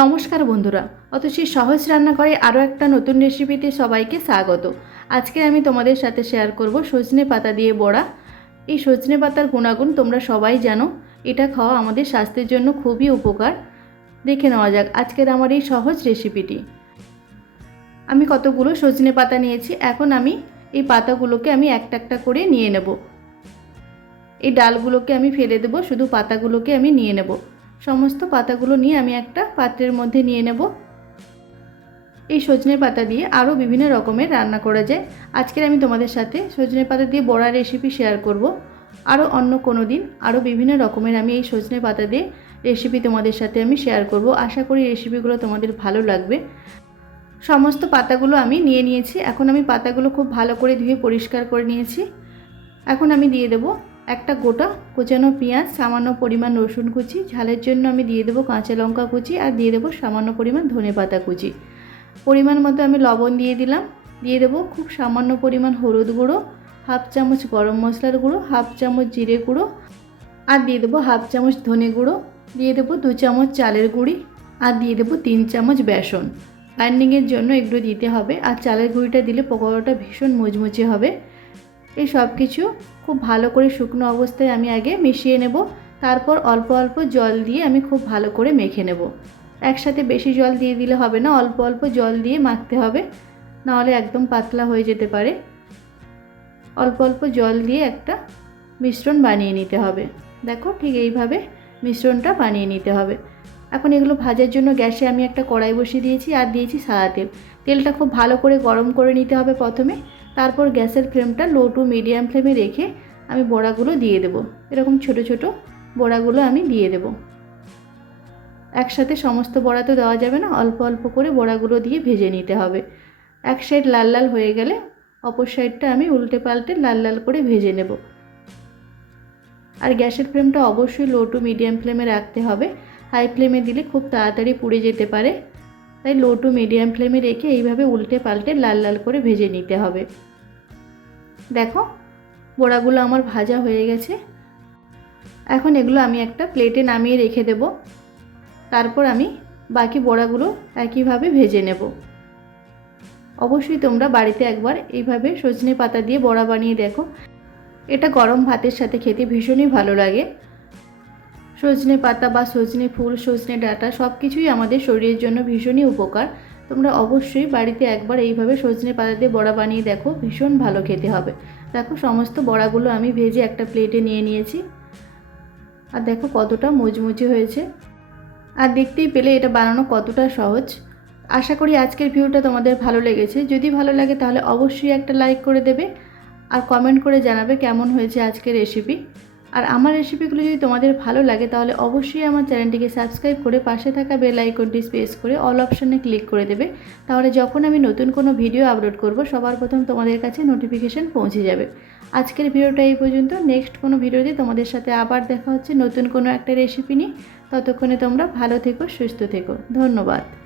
নমস্কার বন্ধুরা অত অতসী সহজ রান্নাঘরে আরও একটা নতুন রেসিপিতে সবাইকে স্বাগত। আজকে আমি তোমাদের সাথে শেয়ার করব সজনে পাতা দিয়ে বড়া। এই সজনে পাতার গুণাগুণ তোমরা সবাই জানো, এটা খাওয়া আমাদের স্বাস্থ্যের জন্য খুবই উপকার। দেখে নেওয়া যাক আজকের আমার এই সহজ রেসিপিটি আমি কতগুলো সজনে পাতা নিয়েছি, এখন আমি এই পাতাগুলোকে আমি একটা একটা করে নিয়ে নেব। এই ডালগুলোকে আমি ফেলে দেবো, শুধু পাতাগুলোকে আমি নিয়ে নেব। সমস্ত পাতাগুলো নিয়ে আমি একটা পাত্রের মধ্যে নিয়ে নেব। এই সজনে পাতা দিয়ে আরও বিভিন্ন রকমের রান্না করা যায়। আজকের আমি তোমাদের সাথে সজনে পাতা দিয়ে বড়া রেসিপি শেয়ার করব। আরও অন্য কোনো দিন আরও বিভিন্ন রকমের আমি এই সজনে পাতা দিয়ে রেসিপি তোমাদের সাথে আমি শেয়ার করব। আশা করি রেসিপিগুলো তোমাদের ভালো লাগবে। সমস্ত পাতাগুলো আমি নিয়ে নিয়েছি। এখন আমি পাতাগুলো খুব ভালো করে ধুয়ে পরিষ্কার করে নিয়েছি। এখন আমি দিয়ে দেবো একটা গোটা কুচানো পেঁয়াজ, সামান্য পরিমাণ রসুন কুচি, ঝালের জন্য আমি দিয়ে দেবো কাঁচা লঙ্কা কুচি আর দিয়ে দেবো সামান্য পরিমাণ ধনে পাতা কুচি। পরিমাণ মতো আমি লবণ দিয়ে দিলাম। দিয়ে দেবো খুব সামান্য পরিমাণ হলুদ গুঁড়ো, হাফ চামচ গরম মশলার গুঁড়ো, হাফ চামচ জিরে গুঁড়ো আর দিয়ে দেবো হাফ চামচ ধনে গুঁড়ো। দিয়ে দেবো দু চামচ চালের গুঁড়ি আর দিয়ে দেবো তিন চামচ বেসন। বাইন্ডিংয়ের জন্য একটু দিতে হবে আর চালের গুঁড়িটা দিলে পকোড়াটা ভীষণ মুচমুচে হবে। এই সব কিছু খুব ভালো করে শুকনো অবস্থায় আমি আগে মিশিয়ে নেব। তারপর অল্প অল্প জল দিয়ে আমি খুব ভালো করে মেখে নেব। একসাথে বেশি জল দিয়ে দিলে হবে না, অল্প অল্প জল দিয়ে মাখতে হবে। নাহলে একদম পাতলা হয়ে যেতে পারে। অল্প অল্প জল দিয়ে একটা মিশ্রণ বানিয়ে নিতে হবে। দেখো ঠিক এইভাবে মিশ্রণটা বানিয়ে নিতে হবে। এখন এগুলো ভাজার জন্য গ্যাসে আমি একটা কড়াই বসিয়ে দিয়েছি আর দিয়েছি সাদা তেল। তেলটা খুব ভালো করে গরম করে নিতে হবে প্রথমে। তারপর গ্যাসের ফ্লেমটা লো টু মিডিয়াম ফ্লেমে রেখে আমি বড়াগুলো দিয়ে দেবো। এরকম ছোট ছোট বড়াগুলো আমি দিয়ে দেবো। একসাথে সমস্ত বড়া তো দেওয়া যাবে না, অল্প অল্প করে বড়াগুলো দিয়ে ভেজে নিতে হবে। এক সাইড লাল লাল হয়ে গেলে অপর সাইডটা আমি উল্টে পাল্টে লাল লাল করে ভেজে নেব। আর গ্যাসের ফ্লেমটা অবশ্যই লো টু মিডিয়াম ফ্লেমে রাখতে হবে। হাই ফ্লেমে দিলে খুব তাড়াতাড়ি পুড়ে যেতে পারে। তাই লো টু মিডিয়াম ফ্লেমে রেখে এইভাবে উল্টে পাল্টে লাল লাল করে ভেজে নিতে হবে। দেখো, বড়াগুলো আমার ভাজা হয়ে গেছে। এখন এগুলো আমি একটা প্লেটে নামিয়ে রেখে দেব। তারপর আমি বাকি বড়াগুলো একইভাবে ভেজে নেব। অবশ্যই তোমরা বাড়িতে একবার এইভাবে সজনে পাতা দিয়ে বড়া বানিয়ে দেখো। এটা গরম ভাতের সাথে খেতে ভীষণই ভালো লাগে। সজনে পাতা বা সজনে ফুল, সজনে ডাঁটা সব কিছুই আমাদের শরীরের জন্য ভীষণই উপকার। তোমরা অবশ্যই বাড়িতে একবার এইভাবে সজনে পাতা দিয়ে বড়া বানিয়ে দেখো, ভীষণ ভালো খেতে হবে। দেখো, সমস্ত বড়াগুলো আমি ভেজে একটা প্লেটে নিয়ে নিয়েছি। আর দেখো কতটা মুচমুচে হয়েছে। আর দেখতেই পেলে এটা বানানো কতটা সহজ। আশা করি আজকের ভিডিওটা তোমাদের ভালো লেগেছে। যদি ভালো লাগে তাহলে অবশ্যই একটা লাইক করে দেবে। আর কমেন্ট করে জানাবে কেমন হয়েছে আজকের রেসিপি আর আমার রেসিপিগুলো যদি তোমাদের ভালো লাগে, তাহলে অবশ্যই আমার চ্যানেলটিকে সাবস্ক্রাইব করে পাশে থাকা বেল আইকনটি স্পেস করে অল অপশানে ক্লিক করে দেবে। তাহলে যখন আমি নতুন কোনো ভিডিও আপলোড করব, সবার প্রথম তোমাদের কাছে নোটিফিকেশান পৌঁছে যাবে। আজকের ভিডিওটা এই পর্যন্ত। নেক্সট কোনো ভিডিওতে তোমাদের সাথে আবার দেখা হচ্ছে নতুন কোনো একটা রেসিপি নিয়ে। ততক্ষণে তোমরা ভালো থেকো, সুস্থ থেকো। ধন্যবাদ।